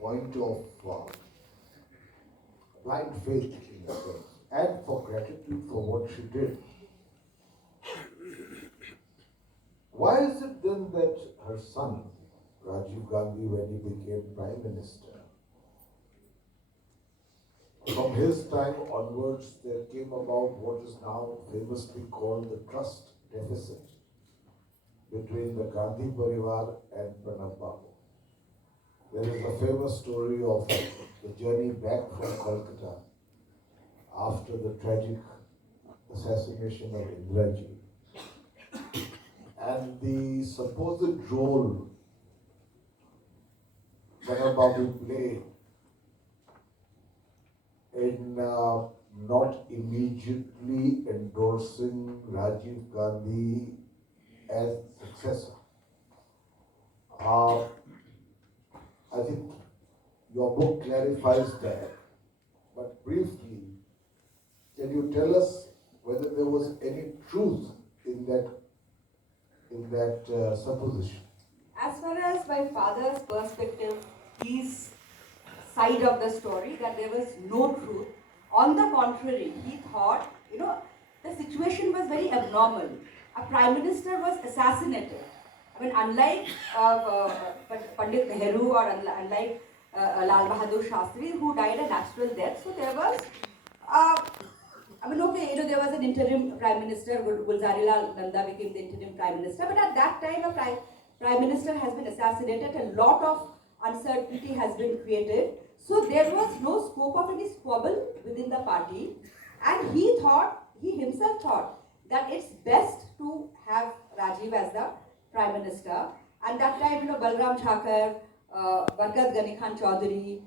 point of blind faith in a sense, and for gratitude for what she did. Why is it then that her son, Rajiv Gandhi, when he became Prime Minister, from his time onwards, there came about what is now famously called the trust deficit between the Gandhi Parivar and Pranab Babu. There is a famous story of the journey back from Kolkata after the tragic assassination of Indraji, and the supposed role Pranab Babu played in not immediately endorsing Rajiv Gandhi as successor. I think your book clarifies that, but briefly, can you tell us whether there was any truth in that supposition? As far as my father's perspective, his side of the story, that there was no truth. On the contrary, he thought, the situation was very abnormal. A prime minister was assassinated. I mean, unlike Pandit Nehru or unlike Lal Bahadur Shastri, who died a natural death, so there was, there was an interim prime minister. Gulzarilal Nanda became the interim prime minister, but at that time, a prime minister has been assassinated. A lot of uncertainty has been created. So there was no scope of any squabble within the party, and he himself thought that it's best to have Rajiv as the prime minister. And that time, Balram Thakar, Barkat Ghani Khan Chaudhary,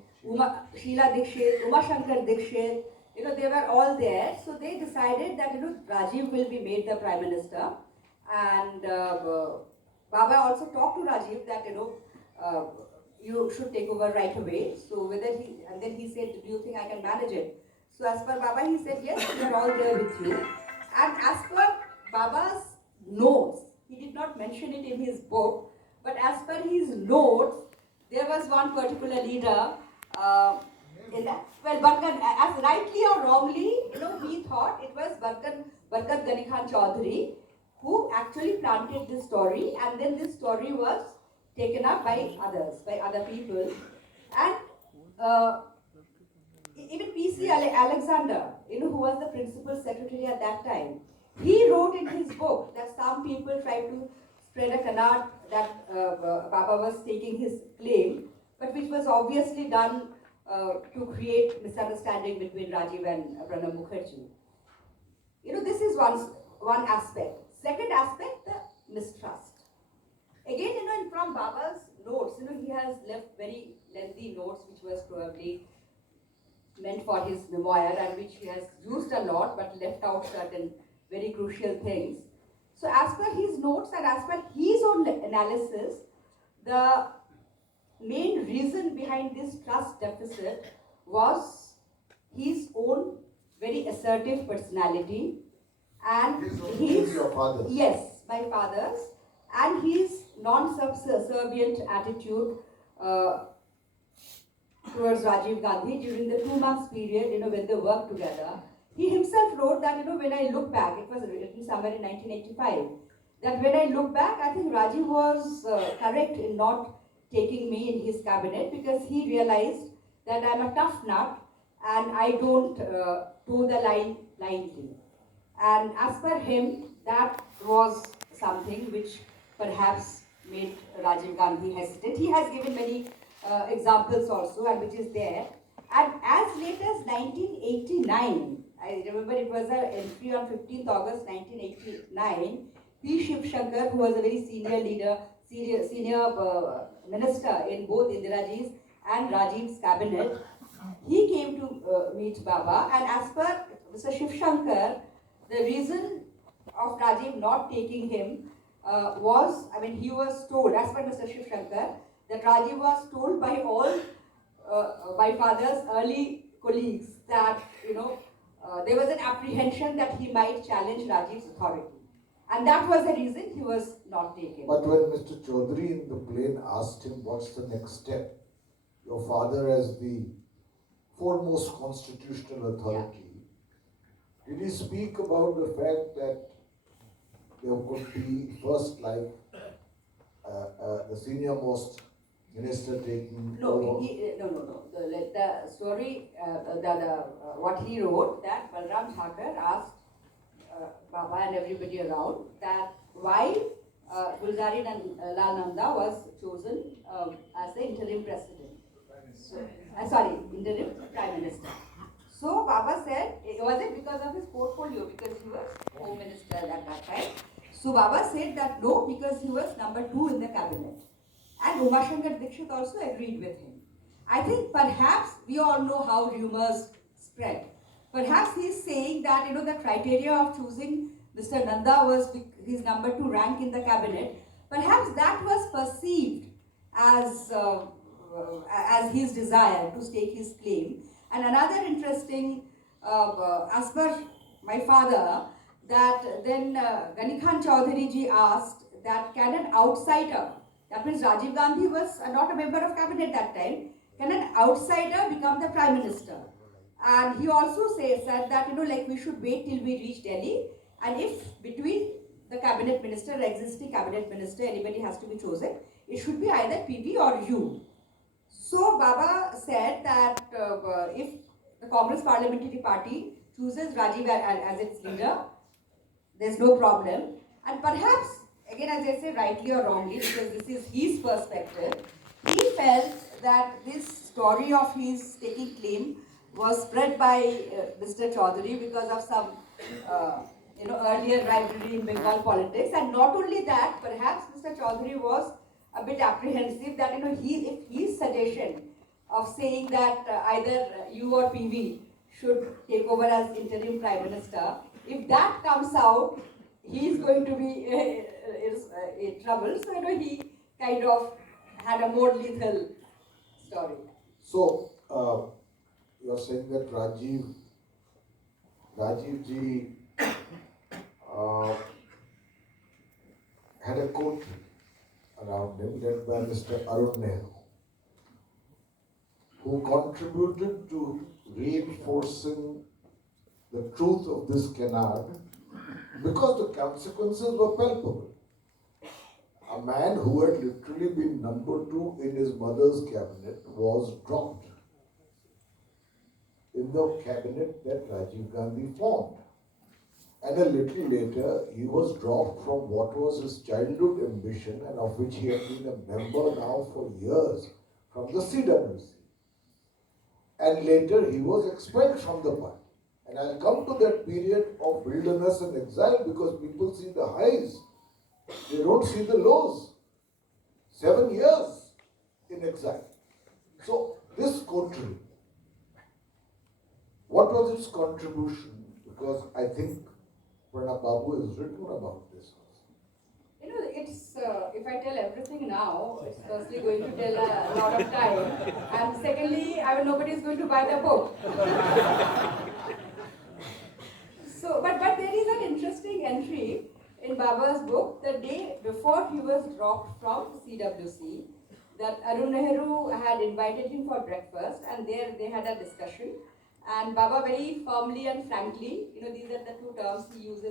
Sheila Dikshit, Uma Shankar Dikshit, they were all there. So they decided that Rajiv will be made the prime minister, and Baba also talked to Rajiv that you should take over right away. So and then he said, do you think I can manage it? So as per Baba, he said, yes, we are all there with you. And as per Baba's notes, he did not mention it in his book, but as per his notes, there was one particular leader in that. Well, Barkat, as rightly or wrongly, we thought it was Barkat Ghani Khan Chaudhary who actually planted this story, and then this story was taken up by other people. And even P.C. Alexander, who was the principal secretary at that time, he wrote in his book that some people tried to spread a canard that Baba was taking his claim, but which was obviously done to create misunderstanding between Rajiv and Pranab Mukherjee. This is one aspect. Second aspect, the mistrust. Again, from Baba's notes, he has left very lengthy notes, which was probably meant for his memoir and which he has used a lot, but left out certain very crucial things. So as per his notes and as per his own analysis, the main reason behind this trust deficit was his own very assertive personality and his your father's. Yes, my father's, and his non-subservient attitude towards Rajiv Gandhi during the 2 months period, when they worked together. He himself wrote that, when I look back, it was written somewhere in 1985, that when I look back, I think Rajiv was correct in not taking me in his cabinet, because he realized that I'm a tough nut and I don't toe the line blindly. And as per him, that was something which perhaps made Rajiv Gandhi hesitate. He has given many examples also, and which is there. And as late as 1989, I remember it was an entry on 15th August 1989, P. Shiv Shankar, who was a very senior leader, senior minister in both Indiraji's and Rajiv's cabinet, he came to meet Baba, and as per Mr. Shiv Shankar, the reason of Rajiv not taking him was, he was told, as per Mr. Shiv Shankar, that Rajiv was told by all my father's early colleagues that, there was an apprehension that he might challenge Rajiv's authority. And that was the reason he was not taken. But when Mr. Chaudhary in the plane asked him what's the next step, your father as the foremost constitutional authority, did he speak about the fact that there could be first, like the senior most minister taking No, over? no. The story, what he wrote, that Balram Thakur asked Baba and everybody around that why Gulzari Lal Nanda was chosen as the interim president. So, interim prime minister. So Baba said, was it because of his portfolio, because he was home minister at that time? So Baba said that no, because he was number 2 in the cabinet. And Umashankar Dikshit also agreed with him. I think perhaps we all know how rumors spread. Perhaps he is saying that the criteria of choosing Mr. Nanda was his number 2 rank in the cabinet. Perhaps that was perceived as his desire to stake his claim. And another interesting, as per my father, that then Ghani Khan Chaudhary ji asked that can an outsider, that means Rajiv Gandhi was not a member of cabinet that time, can an outsider become the prime minister? And he also said that like we should wait till we reach Delhi, and if between the cabinet minister, existing cabinet minister, anybody has to be chosen, it should be either PV or you. So Baba said that if the Congress Parliamentary Party chooses Rajiv as its leader, there's no problem. And perhaps, again as I say, rightly or wrongly, because this is his perspective, he felt that this story of his taking claim was spread by Mr. Chaudhary because of some earlier rivalry in Bengal politics. And not only that, perhaps Mr. Chaudhary was a bit apprehensive that if his suggestion of saying that either you or PV should take over as interim prime minister, if that comes out, he is going to be in trouble. So he kind of had a more lethal story. So you are saying that Rajiv ji had a coterie around him led by Mr. Arun Nehru, who contributed to reinforcing the truth of this canard because the consequences were palpable. A man who had literally been number 2 in his mother's cabinet was dropped in the cabinet that Rajiv Gandhi formed. And a little later, he was dropped from what was his childhood ambition and of which he had been a member now for years, from the CWC. And later, he was expelled from the party. And I'll come to that period of wilderness and exile because people see the highs, they don't see the lows. 7 years in exile. So, this coterie, what was its contribution? Because I think Pranab Babu has written about this. It's if I tell everything now, it's firstly going to tell a lot of time, and secondly, nobody is going to buy the book. So, but there is an interesting entry in Baba's book the day before he was dropped from CWC. That Arun Nehru had invited him for breakfast, and there they had a discussion. And Baba very firmly and frankly, these are the 2 terms he used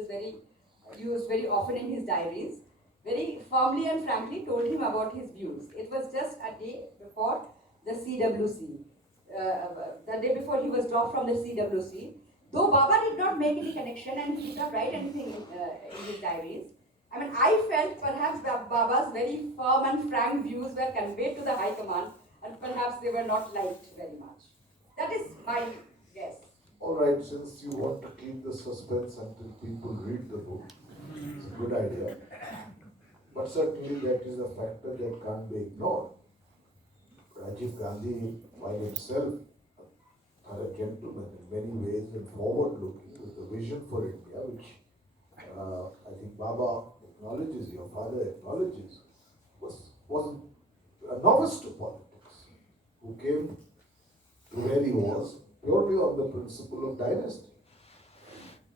very often in his diaries, very firmly and frankly told him about his views. It was just a day before the CWC, the day before he was dropped from the CWC. Though Baba did not make any connection and he did not write anything in his diaries, I felt perhaps Baba's very firm and frank views were conveyed to the High Command and perhaps they were not liked very much. That is my guess. All right, since you want to keep the suspense until people read the book, it's a good idea. But certainly that is a factor that can't be ignored. Rajiv Gandhi, by himself, a gentleman in many ways and forward-looking with a vision for India, which I think Baba acknowledges, your father acknowledges, was a novice to politics, who came to where he was purely on the principle of dynasty.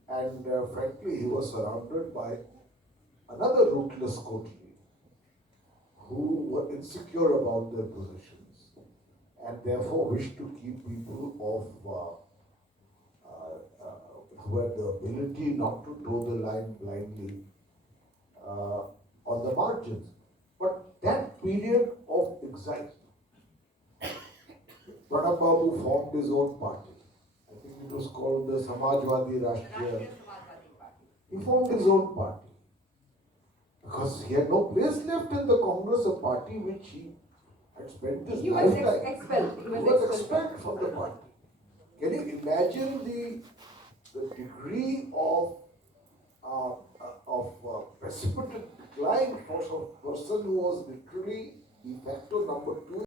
And frankly, he was surrounded by another ruthless coterie who were insecure about their positions. And therefore wished to keep people who had the ability not to toe the line blindly on the margins. But that period of excitement, Pranab Babu formed his own party. I think it was called the Samajwadi Rashtriya. He formed his own party because he had no place left in the Congress, a party which he had spent his He was lifetime. expelled. He was expelled from the party. Can you imagine the degree of precipitate decline for a person who was literally de facto number 2